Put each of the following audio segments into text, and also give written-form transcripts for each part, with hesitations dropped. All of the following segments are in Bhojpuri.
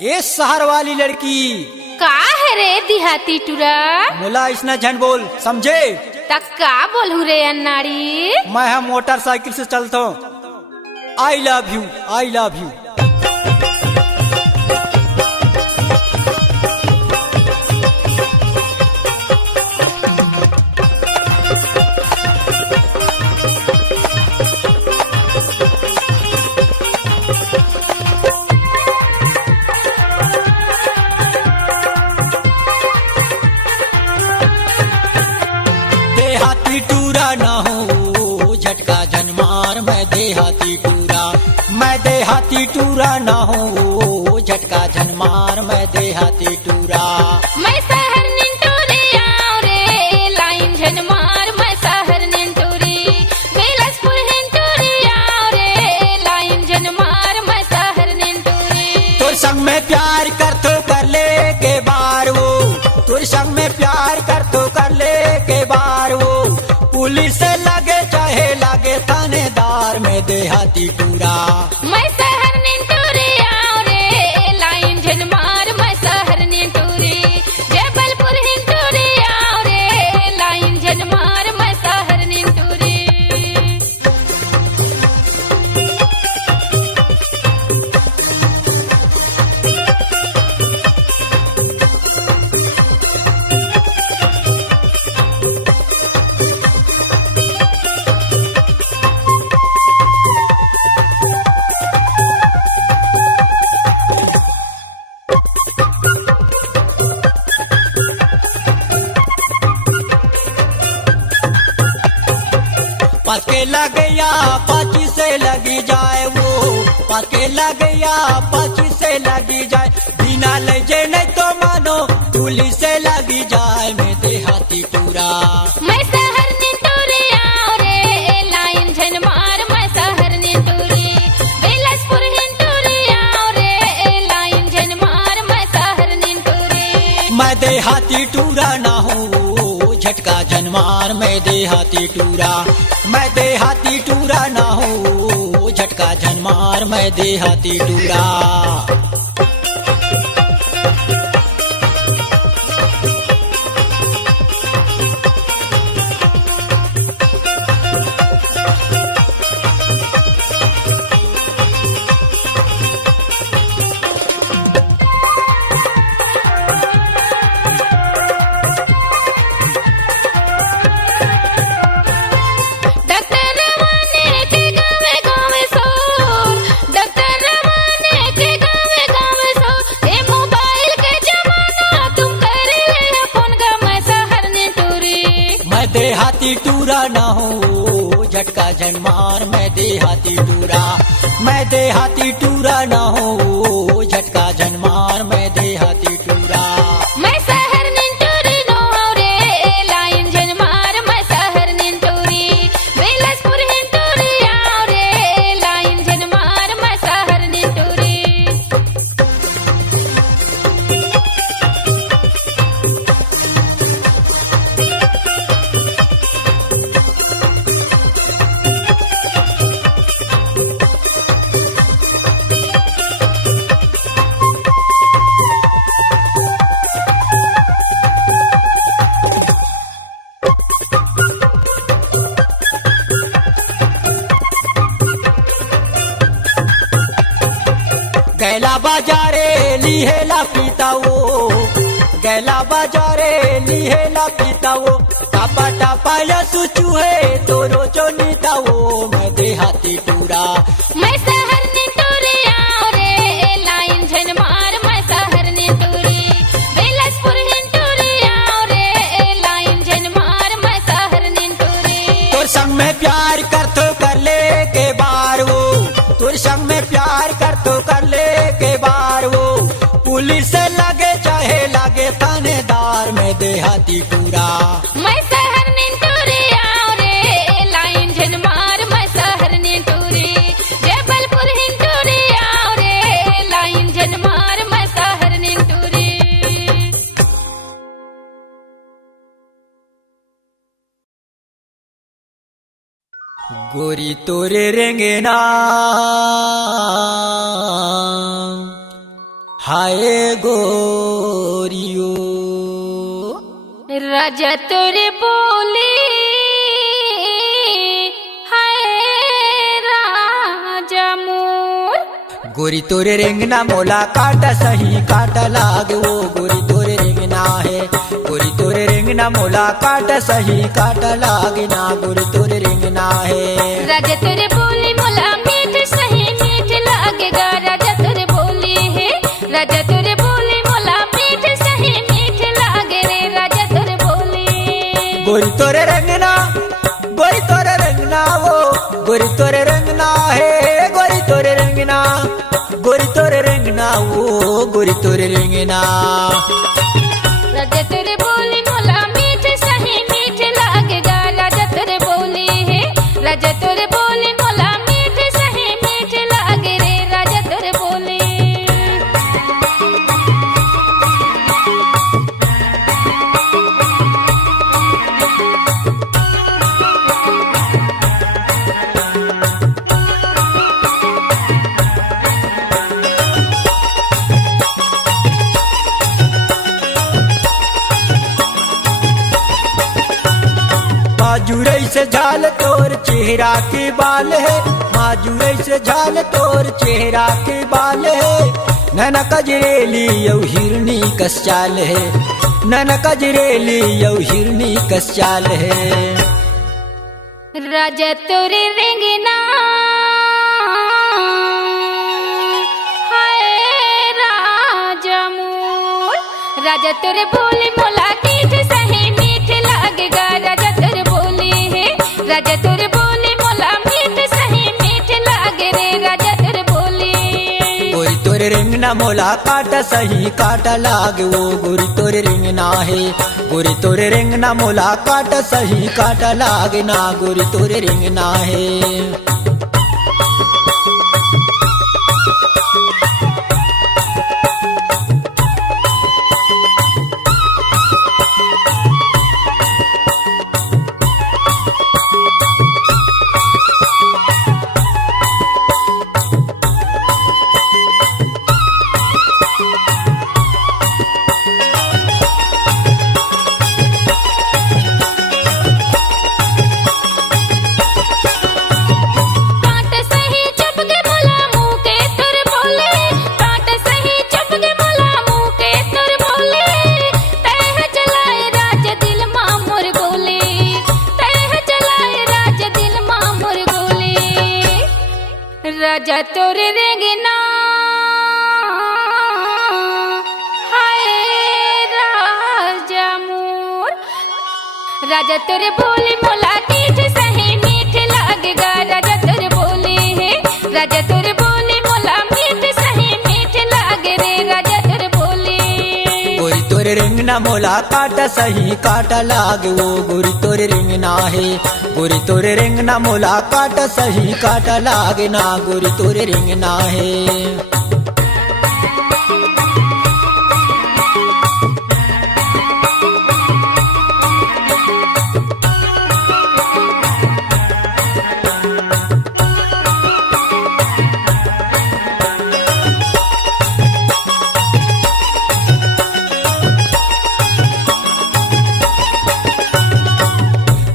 ए शहर वाली लड़की का है रे देहाती टुरा मोला इसने झन बोल समझे। तक का बोलू रे अन्नाड़ी। मैं हम मोटरसाइकिल से चलता हूँ। I love you I love you. देहाती टूरा ना हो झटका जनमार मैं देहाती टूरा, मैं देहाती टूरा ना हो झटका जनमार मैं देहाती टूरा। मैं शहर निंटूरी आओ रे लाइन जनमार मैं शहर निंटूरी बिलासपुर हिंटूरी आओ रे लाइन जनमार मैं शहर निंटूरी। तोर संग में प्यार कर तो कर ले के बार वो, तोर संग में प्यार कर तो कर ले के बार वो। पुलिस लगे चाहे लगे थानेदार में देहाती टूरा। मैं शहर निंटूरी आओ रे लाइन जनमार मैं शहर निंटूरी जबलपुर हिंटूरी आओ रे लाइन जनमार मैं शहर निंटूरी। पके लगया पाची से लगी जाए वो, पके लगया पाची से लगी जाए। बिना ले जे नहीं तो मानो पुलिस से लगी जाए मैं देहाती टूरा। मैं शहर निंटूरी आओ रे लाइन जनमार मैं शहर निंटूरी बिलासपुर हिंटूरी आओ रे लाइन जनमार मैं शहर निंटूरी। मैं देहाती टूरा ना हो झटका जनमार मैं देहाती टूरा, मैं देहाती टूरा ना हो झटका जनमार मैं देहाती टूरा। डॉक्टर रवाने के गावे गावे सो, डॉक्टर रवाने के गावे गावे सो। ए मोबाइल के जमाना तुम कर ले फोन का मैं शहर निंटूरी। मैं देहाती टूरा ना हो झटका जनमार मैं देहाती टूरा, मैं देहाती टूरा ना हो झटका जनमार मैं देहाती टूरा। मैं शहर निंटूरी नो आओ रे लाइन जनमार मैं शहर निंटूरी बिलासपुर हिंटूरी आओ रे लाइन जनमार मैं शहर निंटूरी। गैला बाजारे लिहेला पीता वो, गैला बाजारे लिहेला पीता वो। टापा टापा या सुचू है तो रोजो नीता वो मैं देहाती टूरा। मैं शहर निंटूरी आओ रे लाइन जनमार मैं शहर निंटूरी बिलासपुर हिंटूरी आओ रे लाइन जनमार मैं शहर निंटूरी। तोर संग में प्यार कर तो कर ले के बार वो, तोर संग में प्यार कर तो कर ले के बार वो। पुलिस लगे चाहे लगे थानेदार में देहाती टूरा। मैं शहर निंटूरी आओ रे लाइन जनमार मैं शहर निंटूरी जबलपुर हिंटूरी आओ रे लाइन जनमार मैं शहर निंटूरी। गोरी तोरे रेंगे ना हाय गोरियो राजा तोरे बोले हाय राजा मोर। गोरी तोरे रेंगना मोला काटा सही काटा लागे वो गोरी तोरे रेंगना है। गोरी तोरे रेंगना मोला काटा सही काटा लागे ना गोरी तोरे रेंगना है। राजा तोरे बोले मोला मीठ सही मीठ लागेगा। राजा तोरे बोले है राजा तोरे बोले मोला मीठ सही मीठ लागे रे। राजा तोरे बोले गोरी तोरे रेंगना वो गोरी तोरे रेंगना है। गोरी तोरे रेंगना गोरी तोरे रेंगना वो गोरी तोरे रेंगना। राजा तोरे बोले मोला मीठ सही मीठ लागेगा। राजा तोरे बोले है राजा तोरे बोले मोला मीठ सही मीठ लागे रे। राजा तोरे बोले माजुरई से झाल तोर चेहरा के बाल है। माजुरई से झाल तोर चेहरा के बाल है। नन कजरेली यौ हिरनी कस चाल है। नन कजरेली यौ हिरनी कस चाल है। राजा तोरे रेंगना हाय राजा मोर। राजा तोरे बोले मोला मीठ सही मीठ लागेगा। राजा तोरे बोले है राजा तोरे बोले मोला मीठ सही मीठ लागे रे। राजा तोरे बोले गोरी तोरे रेंगना मोला काटा सही काटा लागे वो गोरी तोरे रेंगना है। गोरी तोरे रेंगना मोला काटा सही काटा लागे ना गोरी तोरे रेंगना है। काट सही चुपके मोला मुँह के तोरे बोले। काट सही चुपके मोला मुँह के तोरे बोले। तह चलाए राज दिल माँ मोर गोले। तह चलाए राज दिल माँ मोर गोले। राजा तोरे रेंगना हाय राजा मोर। राजा तोरे बोले मोला मीठ सही मीठ लागेगा। राजा तोरे बोले है राजा तोरे बोले मोला मीठ सही मीठ लागे रे। राजा तोरे बोले गोरी तोरे रेंगना मोला काटा सही काटा लागे वो गोरी तोरे रेंगना है। गोरी तोरे रेंगना मोला काटा सही काटा लागे ना गोरी तोरे रेंगना है।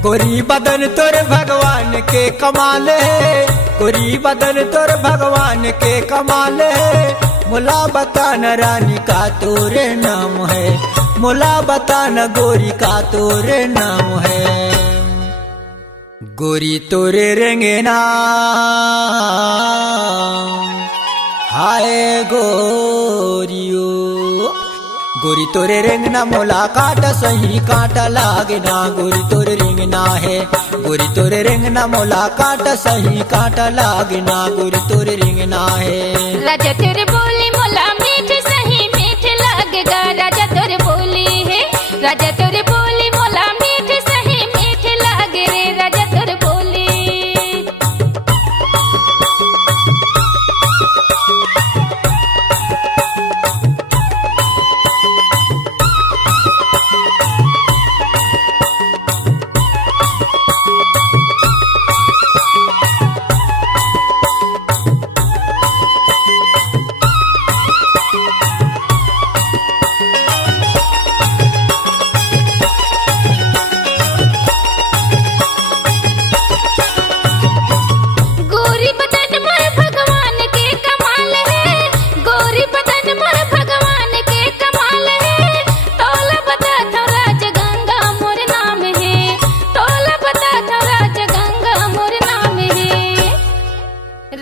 गोरी बदन तोर भगवान के कमाल है। गोरी बदन तोर भगवान के कमाल है। मोला बता न रानी का तोरे नाम है। मोला बता न गोरी का तोरे नाम है। गोरी तोरे रेंगना हाय गोरियो। गोरी तोरे रेंगना मोला काटा सही काटा लागे ना गोरी तोरे रेंगना है। गोरी तोरे रेंगना मोला काटा सही काटा लागे ना गोरी तोरे रेंगना है। राजा तोरे बोले मोला मीठ सही मीठ लागेगा। राजा तोरे बोले है राजा तोरे बोले मोला मीठ सही मीठ लागे रे। राजा तोरे बोले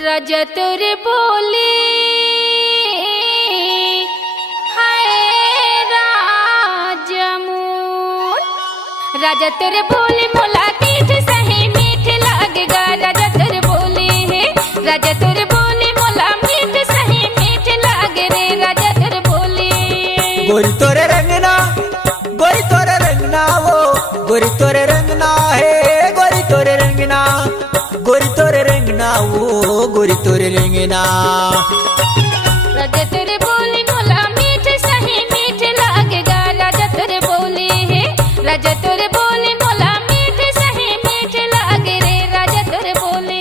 राजा तोरे बोले हाय राजा मोर, राजा तोरे बोले मोला मीठ सही मीठ लागेगा। राजा तोरे बोले है, राजा तोरे बोले मोला मीठ सही मीठ लागे रे। राजा तोरे बोले गोरी तोरे रंगना, गोरी तोरे रंगना वो, गोरी तोरे रंगना है, गोरी तोरे रंगना, गोरी तोरे रंगना वो, गोरी तोरे रंगना। राजा तोरे बोले मोला मीठ सही मीठ लागेगा। राजा तोरे बोले है, राजा तोरे बोले मोला मीठ सही मीठ लागे रे। राजा तोरे बोले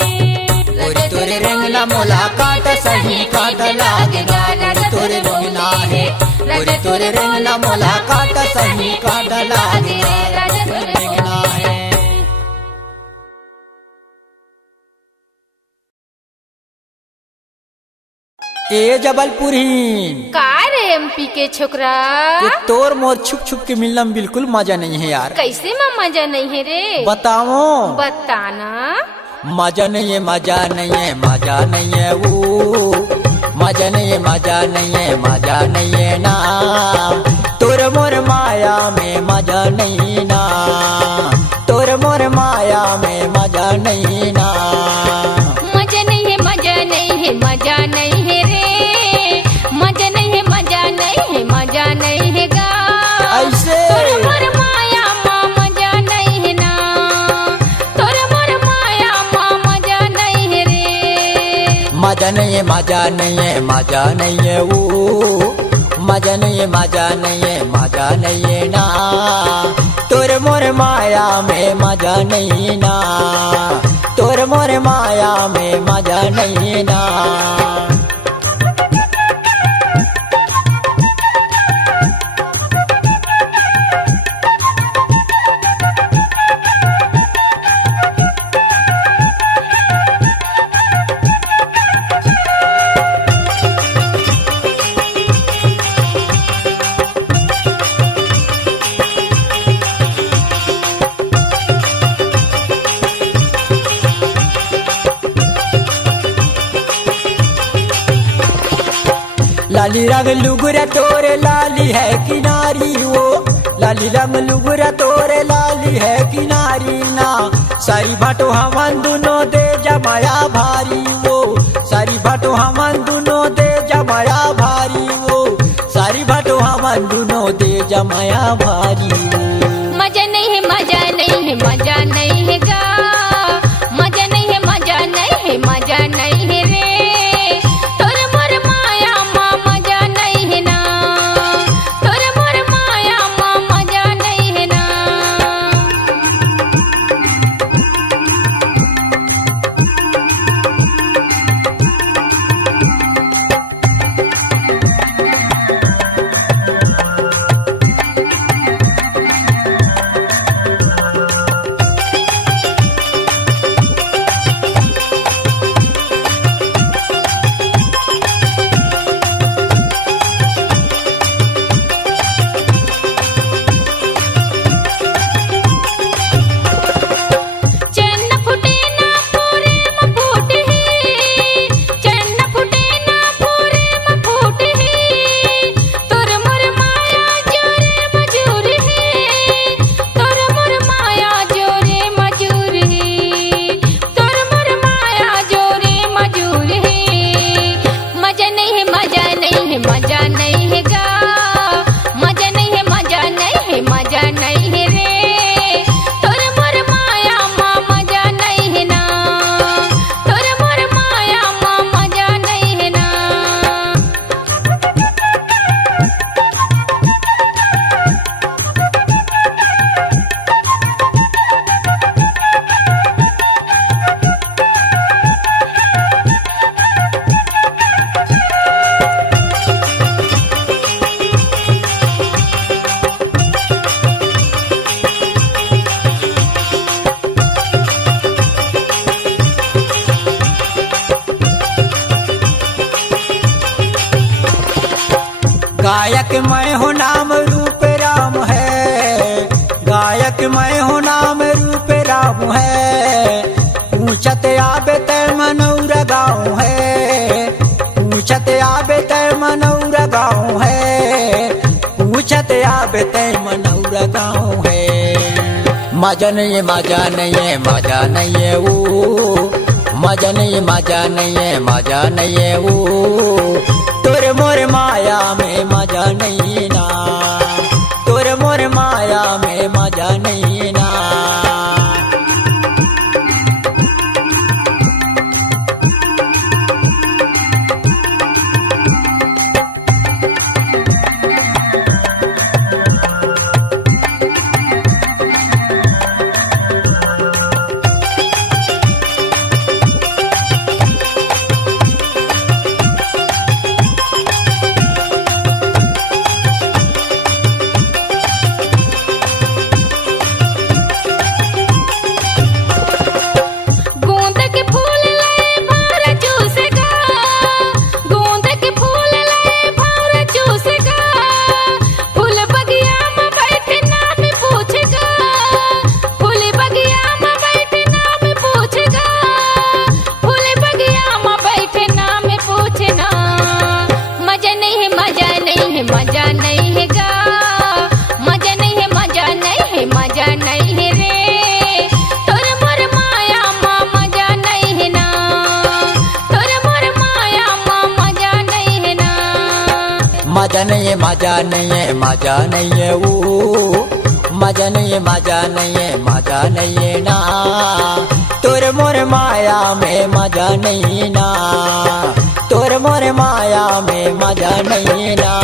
गोरी तोरे रंगना मोला काट सही काट लागेगा। गोरी तोरे रंगना है, गोरी तोरे रंगना मोला काट सही काट लागेगा। राजा तोरे रंगना है। ए जबलपुरी का रे एमपी के छोकरा, ये तोर मोर छुप छुप के मिलना में बिल्कुल मजा नहीं है यार। कैसे में मजा नहीं है रे, बताओ। बताना। मजा नहीं है, मजा नहीं है, मजा नहीं है वो, मजा नहीं है, मजा नहीं है, मजा नहीं है ना। तोर मोर माया में मजा नहीं ना, तोर मोर माया में मजा नहीं ना। मजा नहीं है, मजा नहीं है, मजा नहीं है रे, मजा नहीं है, मजा नहीं है, मजा नहीं है गा। ऐसे तोर मोर माया माँ मजा नहीं है ना, तोर मोर माया माँ मजा नहीं है रे। मजा नहीं है, मजा नहीं है, मजा नहीं है वो, मजा नहीं है, मजा नहीं है, मजा नहीं है ना। तोर मोर माया में मजा नहीं ना, तोर मोर माया में मजा नहीं ना। लाली रंग लुगुरा तोरे लाली है किनारी वो, लाली रंग लुगुरा तोरे लाली है किनारी ना। सारी भाटो हमन दोनों दे जमाया भारी वो, सारी भाटो हमन दोनों दे जमाया भारी वो, सारी भाटो हमन दोनों दे जमाया भारी वो। मजा नहीं है, मजा नहीं है, मजा नहीं है गा। मजा नहीं है, मजा नहीं है, मजा नहीं है रे। तोर मोर माया माँ मजा नहीं है ना, तोर मोर माया माँ मजा नहीं है ना। गायक मैं हूँ नाम रूप राम है, गायक मैं हूँ नाम रूप राम है, पूछत आबे ते मनौर गाँव है। पूछत आबे तय मनौरा गाँव है, पूछत आबे तय मनौरा गाँव है। मजा नहीं है मजा नहीं है मजा नहीं है वो, मजा नहीं है मजा नहीं है मजा नहीं है वो, तोरे मोर माया में मजा नहीं ना, तोरे मोर माया में मजा नहीं ना। गोंद के फूल लाए भौर चूसेगा, गोंद के फूल लाए भौर चूसेगा, फूल बगिया में बैठे नाम पूछेगा, फूल बगिया में बैठे नाम पूछेगा, फूल बगिया में बैठे नाम पूछना। मजा नहीं है मजा नहीं है मजा नहीं है गा, मजा नहीं है मजा नहीं है मजा नहीं है रे, तोरे मोर माया माँ मजा नहीं है ना, तोरे मोर माया माँ मजा नहीं है ना। मजा नहीं है मजा नहीं है मजा नहीं है वो, मजा नहीं है मजा नहीं है मजा नहीं है ना, तोरे मोर माया में मजा नहीं ना, तोरे मोर माया में मजा नहीं ना।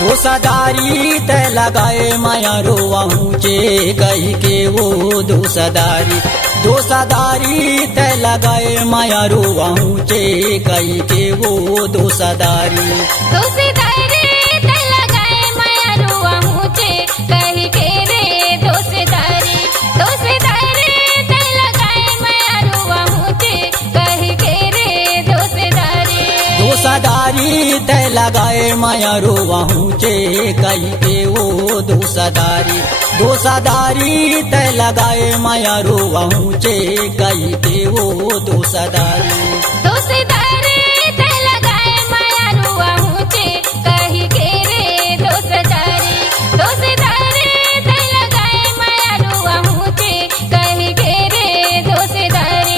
दोसादारी ते लगाए माया रोवाहूँ चे कही के वो दोसादारी, दोसादारी ते लगाए माया रोवाहूँ चे कही के वो दोसादारी। दोसेदारी ते लगाए माया रुआ मुझे कही के रे दोसेदारी, दोसेदारी ते लगाए माया रुआ मुझे कही के रे दोसेदारी। दोसादारी ते लगाए माया रोवाहूँ चे कही के वो दोसादारी, दोसादारी ते लगाए माया रोवाहूँ चे कही के वो दोसादारी। दोसेदारी ते लगाए माया रुआ मुझे कही के रे दोसेदारी, दोसेदारी ते लगाए माया रुआ मुझे कही के रे दोसेदारी।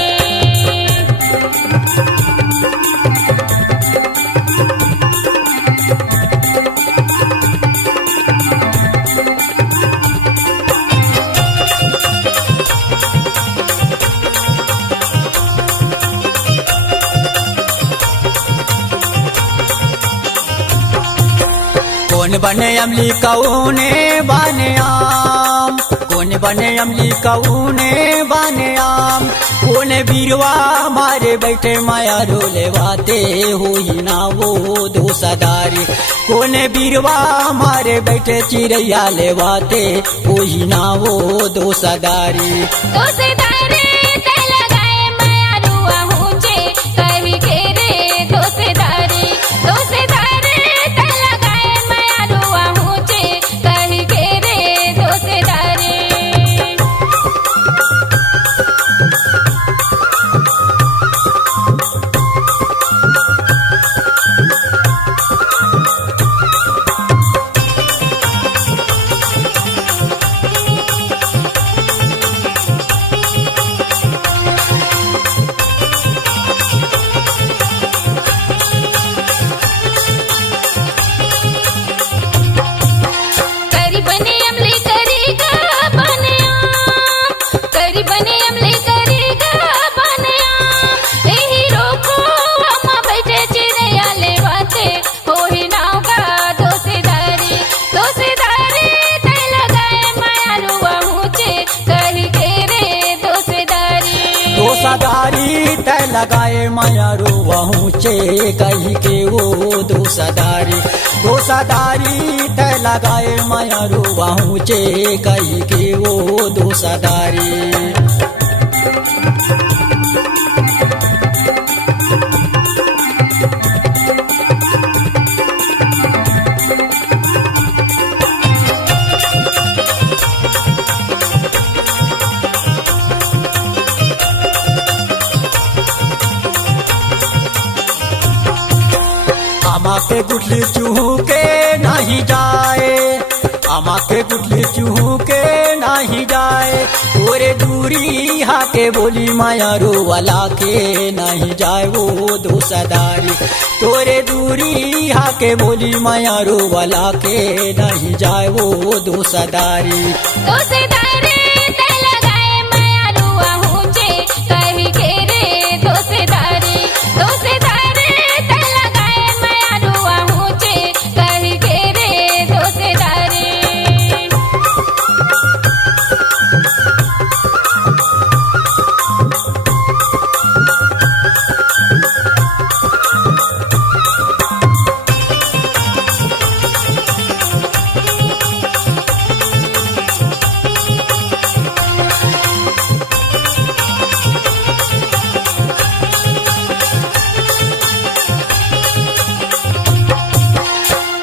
कौन बने अमली कौने बने आम, कौन बने अमली कौने बने आम, कौन बीरवा मारे बैठे माया रोले वाते हुई ना वो दोसादारी, कौन बीरवा मारे बैठे चिड़ैया ले वाते हुई ना वो दोसादारी। दोसेदारी ते लगाए माया रुआ मुझे कही के रे दोसेदारी, दोसेदारी ते लगाए माया रुआ मुझे कही के रे दोसेदारी। पहुँचे कही के वो दोसादारी त लगाए माया रो पहुँचे कही के वो दोसादारी। आमाके गुठली चूहू के नहीं जाए, आमाके गुठली चूहू के नहीं जाए, तोरे दूरी हाके बोली माया रो वाला के नहीं जाए वो दोसादारी। तोरे दूरी हाके बोली माया रो वाला के नहीं जाए वो दोसादारी। दोसेदारी ते लगाए माया रुआ हुचे कही के रे दोसेदारी। दोसेदारी ते लगाए माया रुआ हुचे कही के रे दोसेदारी।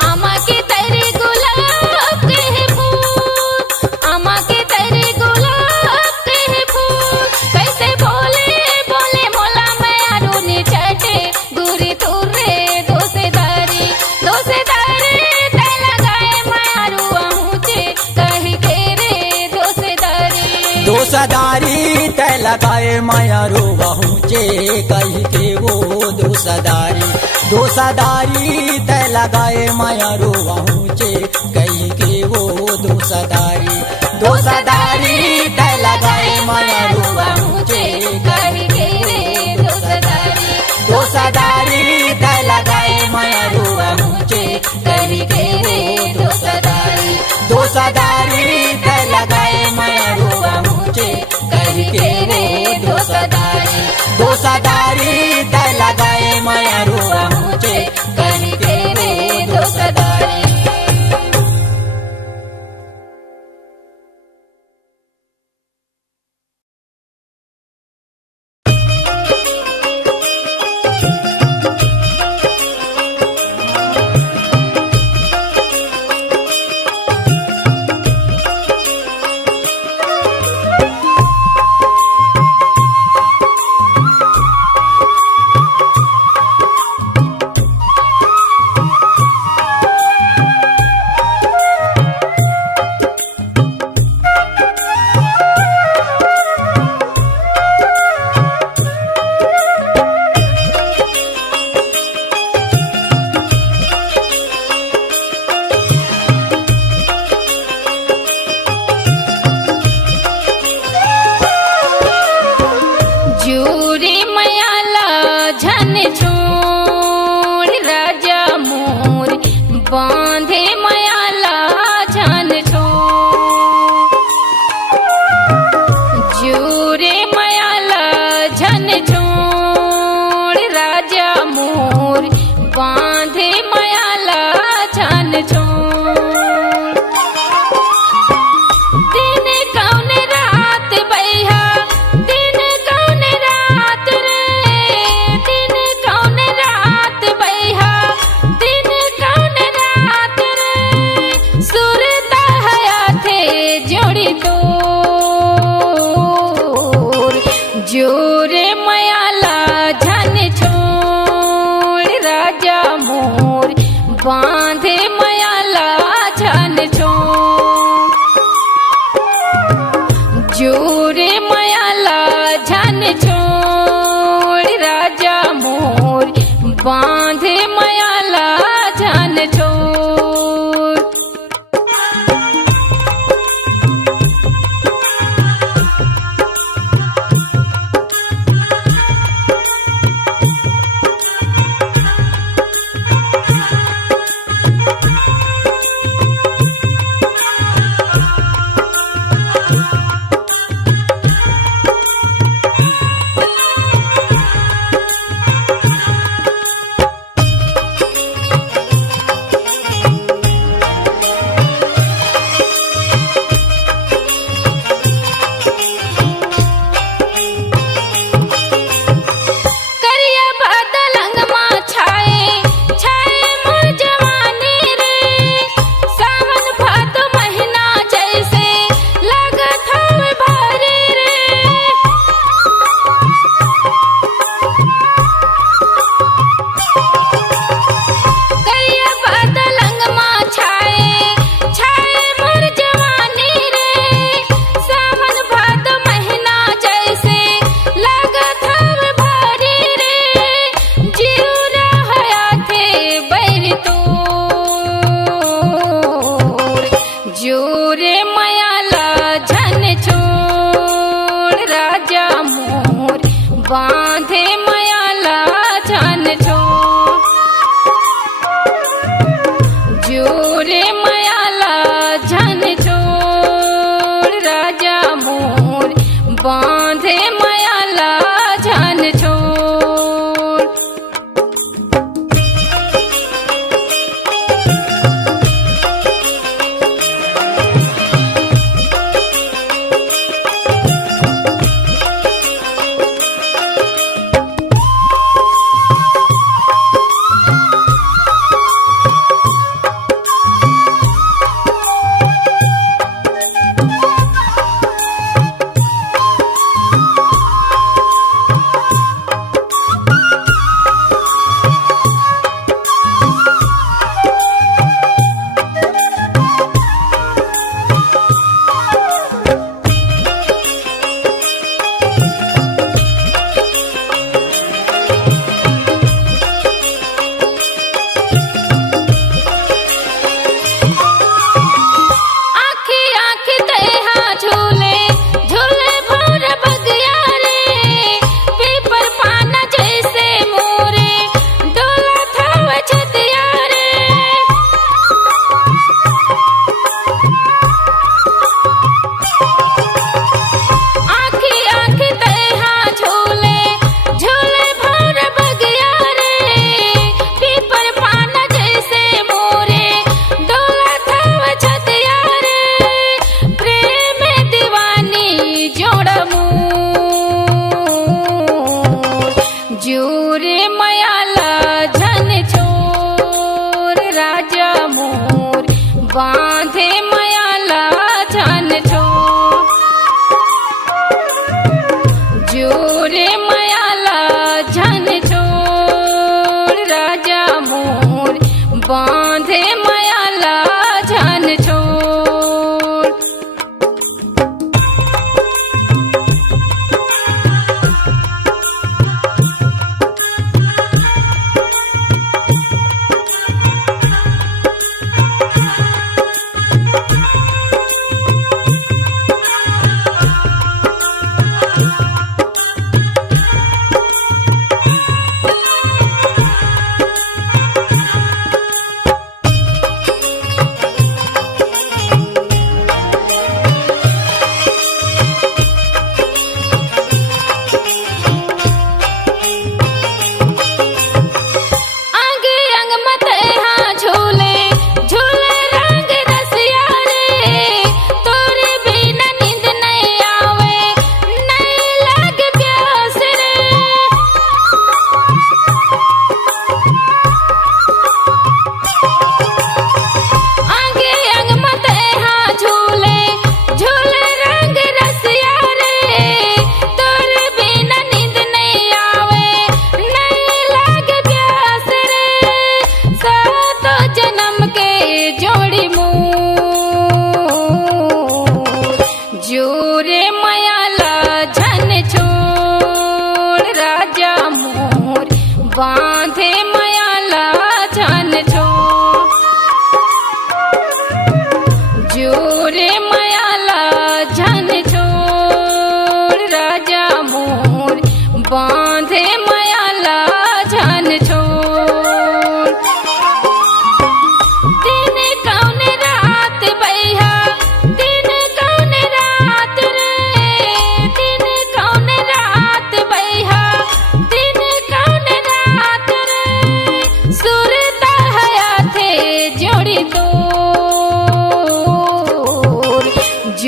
आमा के तेरे गुलाब के फूल, आमा के तेरे गुलाब के फूल, कैसे बोले बोले मोला माया रो ने चटे दूरी दूर रे दोसेदारी। दोसेदारी ते लगाए माया रुआ हुचे कही के रे दोसेदारी। दोसादारी ते लगाए माया रो पहुँचे कही के वो दोसादारी। दोसादारी ते लगाए माया रो पहुँचे कही के वो दोसादारी। दोसादारी ते लगाए माया रो पहुँचे कही के रे दोसेदारी। दोसादारी ते लगाए माया रो पहुँचे कही के रे दोसादारी। दोसादारी ते लगाए माया रो पहुँचे कही के रे दोसादारी। दोसादारी ते लगाए माया रो पहुँचे कही के रे दोसादारी।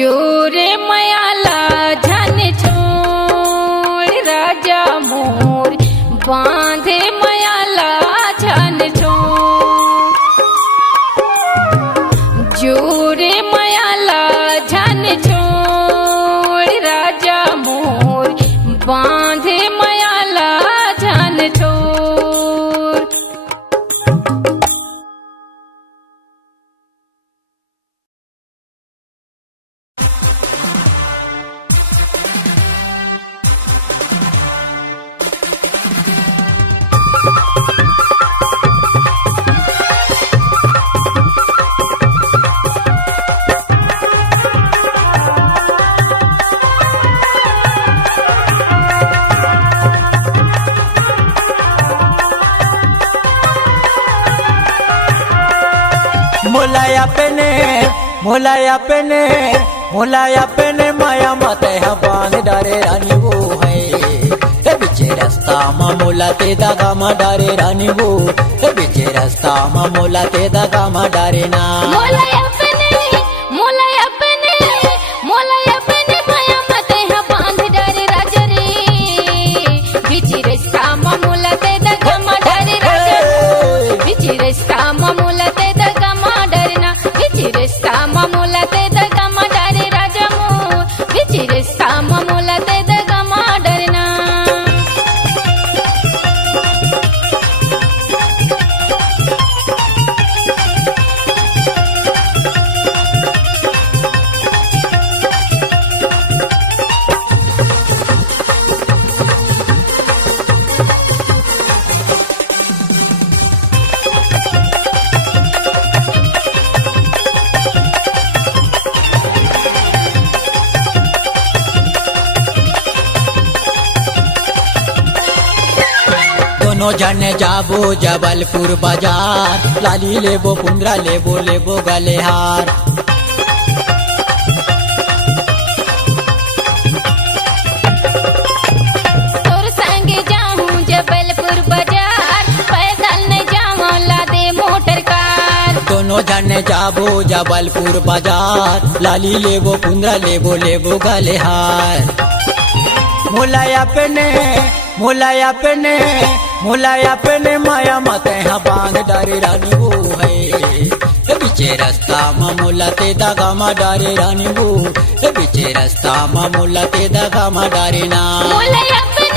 जोरे मयाला झन छोड़ राजा मोर बांधे मयाला झन छोड़ जोरे मयाला झन छोड़ राजा मोर बांधे मयाला झन छोड़। मोलाया पेने माया मते है बांध डारे रानी वो है ते बीचे रास्ता मा मोला ते दागा मा डारे रानी वो ते बीचे रास्ता मा मोला ते दागा मा डारे ना मोलाया अपने माया मते है बांध डारे राजा रे बिची रास्ता मा मोला ते दागा मा डारे राजा बिची रास्ता मा मोला ते दागा मा डरना बिची रास्ता मा मोला ते दागा मा डारे राजा मोर बिची रास्ता मा मोला ते दागा मा डरना। दोनों जने जाबो जबलपुर बाजार लाली लेबो पुंद्रा लेबो गले हार तोर संगे जाऊं जबलपुर बाजार पैदल नहीं जाऊं ला दे मोटर कार। दोनों जने जाबो जबलपुर बाजार लाली लेबो पुंद्रा लेबो गले हार मोलाया पेने माया मते है बांध डारे रानी वो है बीचे रास्ता मा मोला ते दागा मा डारे रानी वो बीचे रास्ता मा मोला ते दागा मा डारे ना मोलाया अपने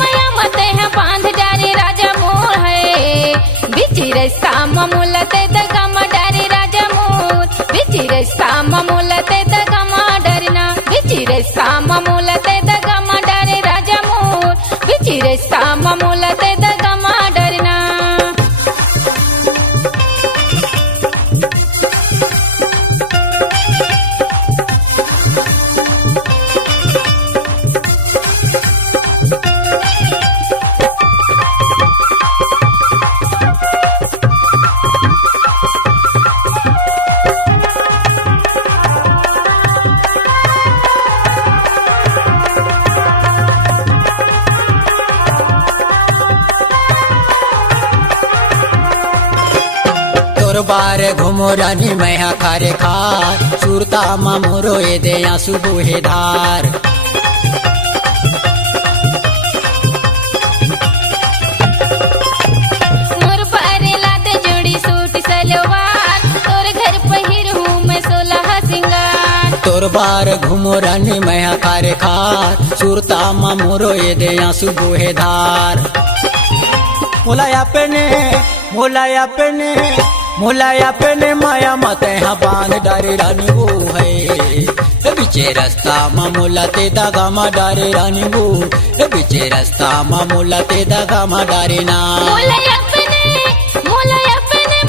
माया मते है बांध डारे राजा मोर है बिची रास्ता मा मोला ते दागा मा डारे राजा मोर बिची रास्ता मा मोला ते दागा मा डरना बिची रास्ता मा मोला ते दागा मा डारे राजा मोर बिची रास्ता मा मोला ते दागा मा डरना। तोर बारे घूमो रानी मैया खारे खार सुरता मा मोरो ए दे आंसू बोहे धार मोर बारे लाते जोड़ी सूट सलवार तोर घर पहिर हूँ मैं 16 सिंगार। तोर बार घूमो रानी मैया खारे खार सुरता मा मोरो ए दे आंसू बोहे धार मोलाया पेने माया मते है बांध डारे रानी वो है बीचे रास्ता मा मोला ते दागा मा डारे रानी वो बीचे रास्ता मा मोला ते दागा मा डारे ना मोलाया अपने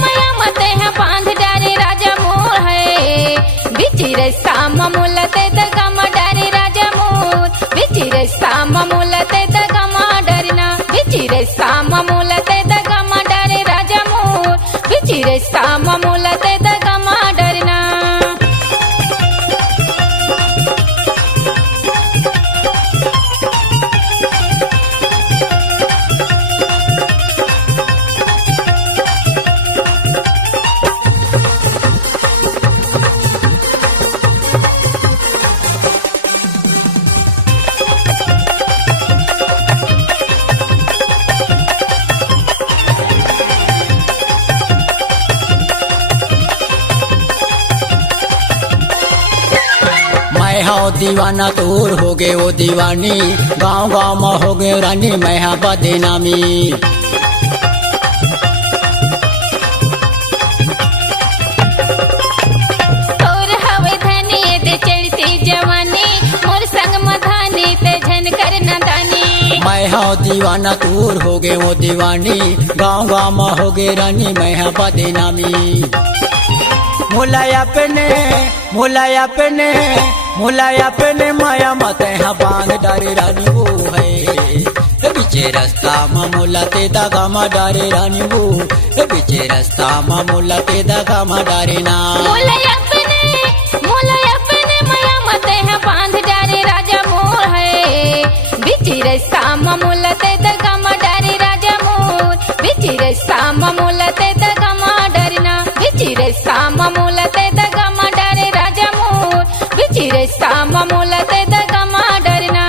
माया मते है बांध डारे राजा मोर है बिची रास्ता मा मोला ते दागा मा डारे राजा मोर बिची रास्ता मा मोला ते दागा मा डरना बिची रास्ता मा मोला ते दागा मा डारे राजा मोर बिची रास्ता मा मोला ते दागा मा डरना। मैं हाँ दीवाना तोर हो गए वो दीवानी, गांव गांव में हो गए रानी मैं हाँ बदनामी। तोर हवे धनी दे चढ़ती जवानी, मोर संग मधानी ते झन कर नदानी। मैं हाँ दीवाना तोर हो गए वो दीवानी, गांव गांव में हो गए रानी मैं हाँ बदनामी। मुलाया पेने माया मत हाँ बांध डारे रानी वो है, बीचे रास्ता में मुला ते दागा मा डारे रानी वो, बीचे रास्ता में मुला ते दागा मा डारे ना। मोलय अपने माया मत है बांध डारे राजा मोर है, बिची रास्ता में मुला ते दागा मा डारे राजा मोर, बिची रास्ता में मुला ते दागा मा डरना, बिची रास्ता में मुला ते दागा मा डारे राजा मोर, बिची रास्ता में मुला ते दागा मा डरना।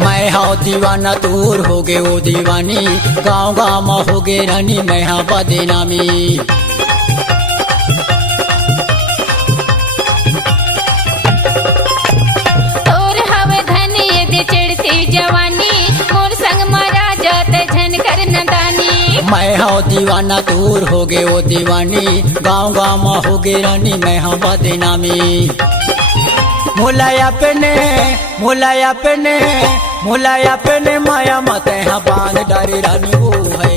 मैं हाँ दीवाना तोर हो गए वो दीवानी, गांव गांव में हो गए रानी मैं हाँ बदनामी। तोर हवे धनी दे चढ़ती जवानी, मोर संग महाराजा ते झन कर नदानी। मैं हाँ दीवाना तोर हो गए वो दीवानी, गांव गांव में हो गए रानी मैं हाँ बदनामी। मुलाया पेने माया मत हाँ बांध डारे रानी वो है,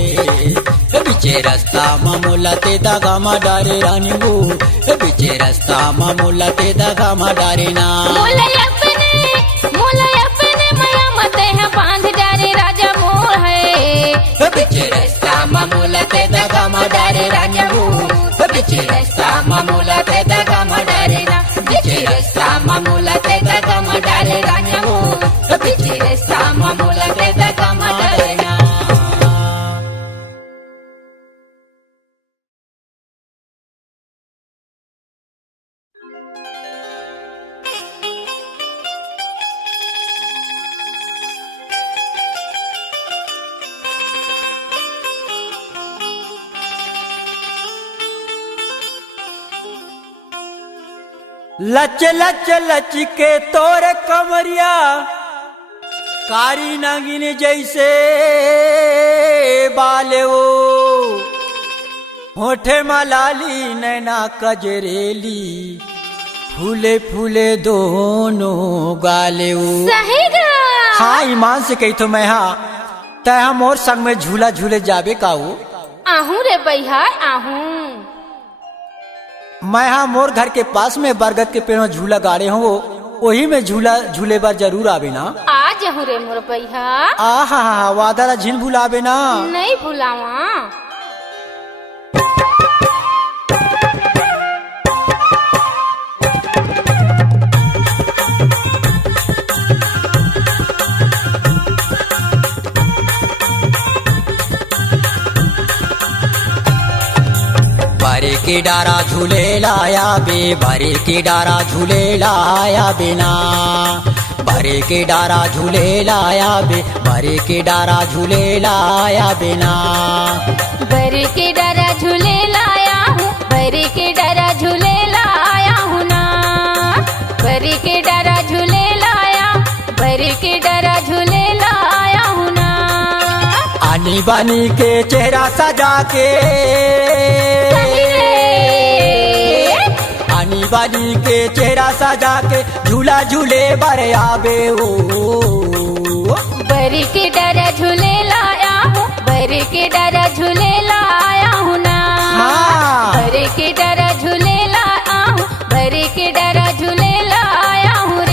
बीचे रास्ता में मुला ते दागा मा डारे रानी वो, बीचे रास्ता में मुला ते दागा मा डारे ना। मोलय अपने माया मत है बांध डारे राजा मोर है, बीचे रास्ता में मुला ते दागा मा डारे रानी वो, बीचे रास्ता में मुला ते दागा मा डारे ना, बीचे रास्ता में मुला ते दागा मा डारे रानी वो, बीचे रास्ता में मुला ते दागा मा डारे ना। लच लच लच के तोरे कमरिया, कारी नागिन जैसे बाले वो, होठे मलाली नैना कजरेली, फूले फूले दोनों गाले वो। सही गा। हाँ ईमान से कही तो मैं हाँ तय हम और संग में झूला झूले जाबे का वो। आहू रे भैया आहू। मैं हाँ मोर घर के पास में बरगद के पेड़ में झूला गाड़े हूँ, वही में झूला झूले बार जरूर आवे ना। आ जाहू रे मोर भैया। आ हा वादा झिन भुलावे ना। नहीं भुलावा। बारे के डारा झूले लाया बे, बारे के डारा झूले लाया बिना, बारे के डारा झूले लाया बे, बारे के डारा झूले लाया बिना। बरे के डरा झूले लाया हूँ, बरे के डरा झूले लाया हूँ ना, बरे के डरा झूले लाया, बरे के डरा झूले लाया हूँ ना। आनी बानी के चेहरा सजा के, आनी बानी के चेहरा सजा के, झूला झूले बारे आबे ओ। बरे के डरा झूले लाया हूँ, बरे के डरा झूले लाया हूँ ना। हाँ। बरे के डरा झूले लाया हूँ, बरे के डरा झूले लाया हूँ रे।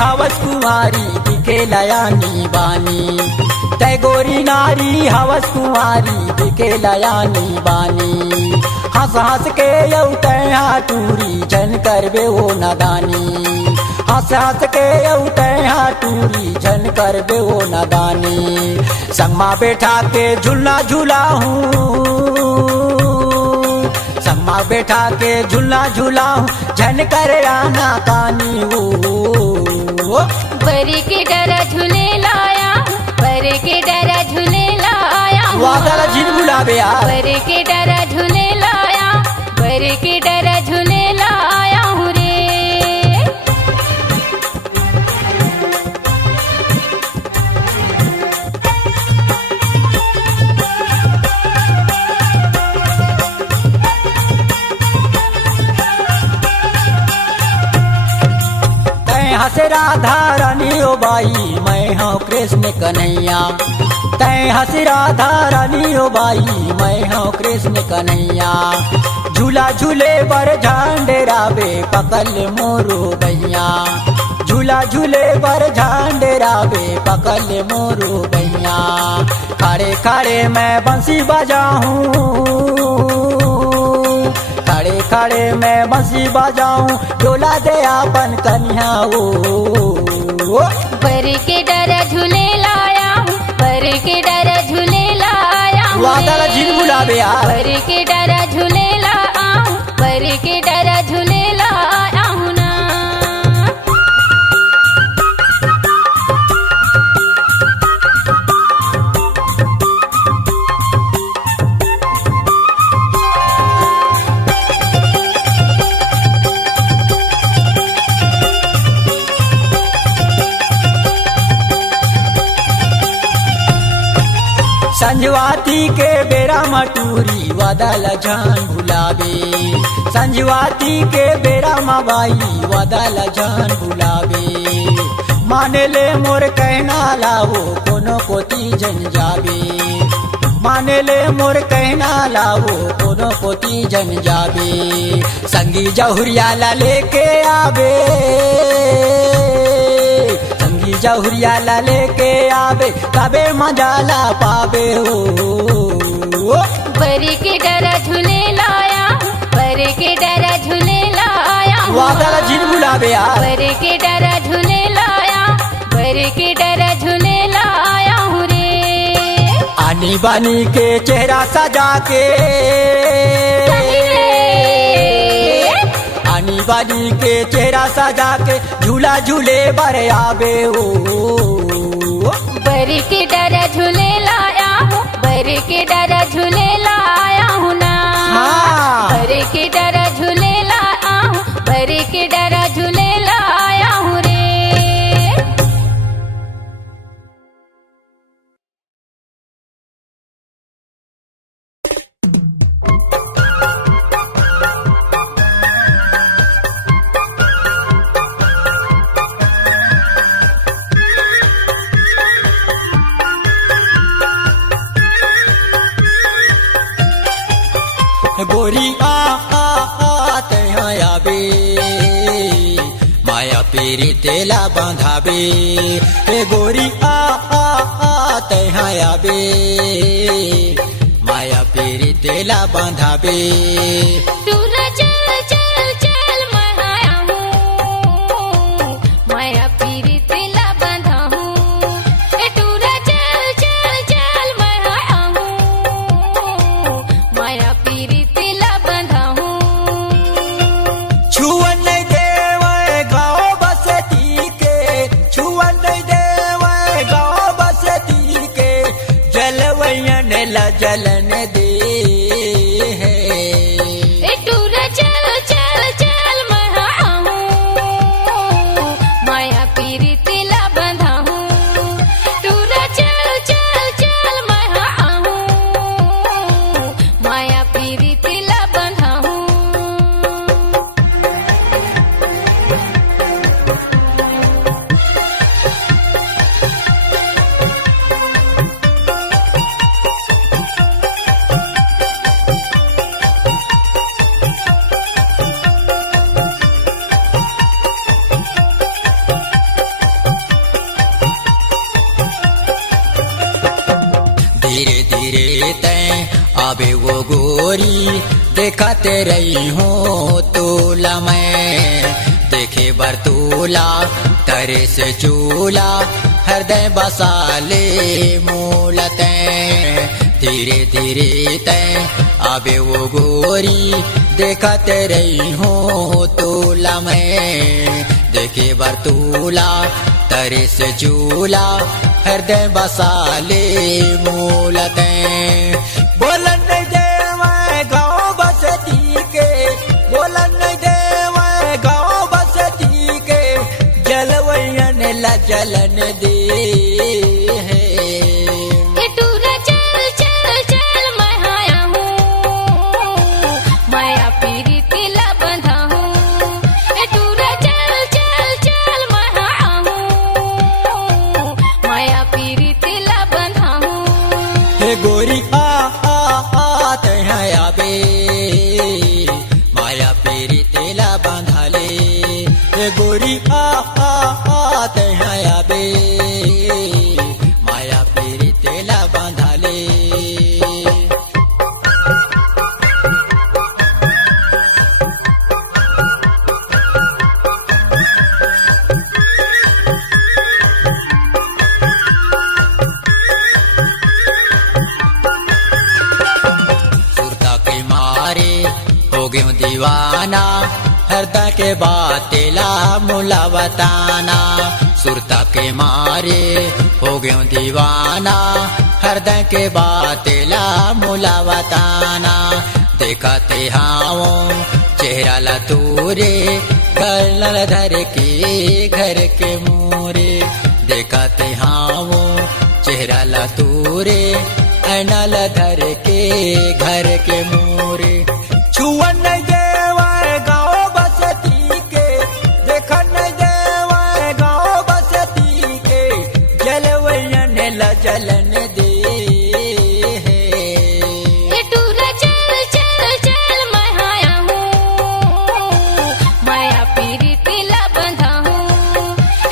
हवस कुमारी दिखे लयानी बानी तय गोरी नारी हवस कुमारी दिखे लयानी बानी हंस हंस के यौ तैहा टूरी जन करबे वो नदानी हंस हंस के यौ तैहा टूरी जन करबे वो नदानी संगमा बैठा के झूलना झूला हूँ संगमा बैठा के झूलना झूला हूँ जन कर आना कानी वो परी के डरा झूले लाया परी के डरा झूले लाया वादला झील बुलावे यार परी के डरा झूले लाया परी के डरा झूले लाया हूँ रे हंस राधा रानी ओ बाई मैं हूँ कृष्ण कन्हैया तय हंस राधा रानी ओ बाई मैं हूँ कृष्ण कन्हैया झूला झूले बर झांडेरावे पकल मोरो भैया झूला झूले बर झांडेरावे पकल मोरो भैया खड़े खड़े मैं बंसी बजाऊं खड़े खड़े मैं बंसी बजाऊं डोला दे अपन कन्या ओ परी के डरा झूले लाया परी के डरा झूले लाया वादला झील बुलावे यार परी के डरा झूले लाया परी के डरा झूले लाया हूँ ना संजवाती के बेरा मटूरी वादल जान भुलावे संजवाती के बेरा मबाई वादल जान भुलावे माने ले मोर कहना लाओ कोनो कोती जन जावे माने ले मोर कहना लाओ कोनो कोती जन जावे संगी जहुरिया ला लेके आवे जहुरिया ला लेके आवे तबे मजाला पावे हो परी के डरा झूले लाया परी के डरा झूले लाया वादला झील बुलावे यार परी के डरा झूले लाया परी के डरा झूले लाया हूँ रे आनी बानी के चेहरा सजा के आनी बानी के चेहरा सजा के झूला झूले बर आवे हो परी के डरा झूले लाया परी के डरा झूले लाया हूँ ना परी के डरा झूले लाया परी के डरा झूले लाया हूँ रे गोरी आ तैहा आवे माया पेरी तेला बांधावे हे गोरी आ तैहा आवे माया पेरी तेला बांधावे टूरा चल चल चल मैं आया हूँ माया पीरी तेला बांधा हूँ टूरा चल चल चल मैं आया हूँ माया पीरी तेला बांधा हूँ छुअन नहीं देवे गाँव बसती के छुअन नहीं देवे गाँव बसती के जलवैयन ला जलन दे टूरा चल चल चल मैं आया हूँ माया पीरी तेला बांधा हूँ टूरा चल चल चल मैं आया हूँ माया पीरी तेला बांधा हूँ धीरे तैं आबे वो गोरी देखते रही हूँ तोला मैं देखे बरतूला तरे से चूला हृदय बसा ले मूलते धीरे धीरे तैं आबे वो गोरी देखते रही हूँ तोला मैं देखे बरतूला तरे से चूला हृदय बसा ले मूलते बोलन नहीं दे मैं गाँव बसती के बोलन नहीं दे मैं गाँव बसती के जलवैयन ला जलन दे ए टूरा चल चल चल मैं आया हूँ माया पीरी तिला बंधा हूँ ए टूरा चल चल चल मैं आया हूँ माया पीरी तिला बंधा हूँ हे गोरी आ तैहा आबे माया पेरी तेला बांधाले हे गोरी आ तैहा आबे माया पेरी तेला बांधाले सुरता के मारे हो गयो दीवाना हृदय के बातेला मुला बताना सुरता के मारे हो गयो दीवाना हृदय के बातेला मुला बताना देखते हाओ चेहरा लतूरे गल धर के घर के मोरे देखते हाओ चेहरा लतूरे ऐनल धर के घर के मोरे छुअन नहीं देवाए गाँव बसती के देखन नहीं देवाए गाँव बसती के जलवैयन ला जलन दे ए टूरा चल चल चल मैं आया हूँ माया पीरी तिला बंधा हूँ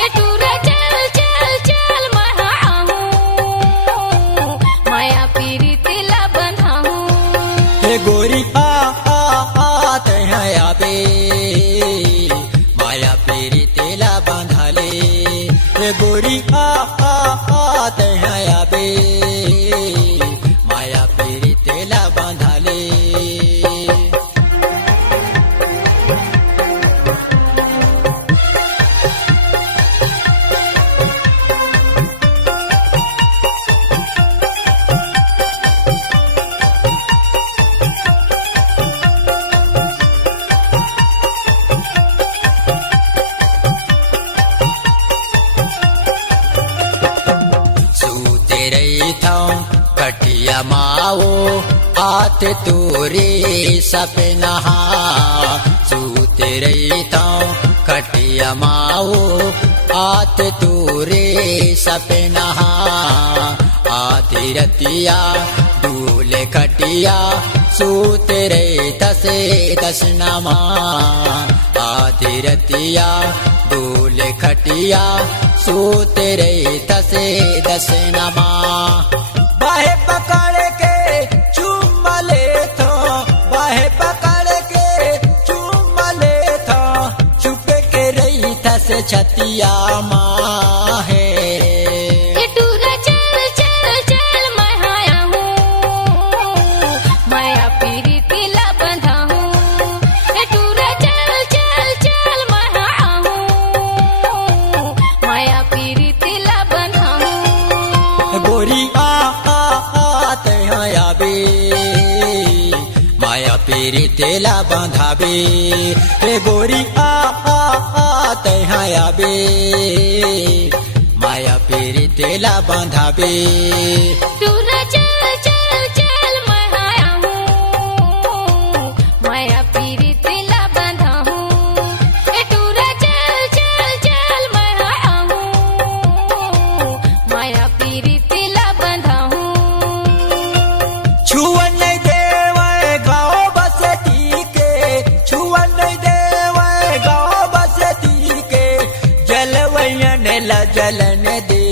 ए टूरा चल चल चल मैं आया हूँ माया पीरी तिला बंधा हूँ हे गोरी तैहा आबे माया पेरी तेला बांधाले हे गोरी तैहा आबे माया पेरी तेला बांधाले सूते रही था कटिया माओ आत तोरे सपना सूते रही था कटिया माओ आत तोरे सपना आधी रतिया दूल्हे खटिया सूते रही तसे दसनमा आधी रतिया दूल्हे खटिया सूते रही तसे दसनमा बाहे पकड़ के चूम ले था बाहे पकड़ के चूम ले था चुप के रही तस छतिया माँ है ए टूरा चल चल चल मैं आया हूँ माया पीरी तिला बंधा हूँ ए टूरा चल चल चल मैं आया हूँ माया पीरी तिला बंधा हूँ गोरी तैहा आबे माया पेरी तेला बांधाबे हे गोरी तैहा आबे माया पेरी तेला बांधाबे टूरा चल चल चल मैं आया हूँ माया पीरी तिला बंधा हूँ ए टूरा चल चल चल मैं आया हूँ माया पीरी तिला बंधा हूँ छुअन नहीं देवाए गाँव बसती के छुअन नहीं देवाए गाँव बसती के जलवैयन ला जलन दे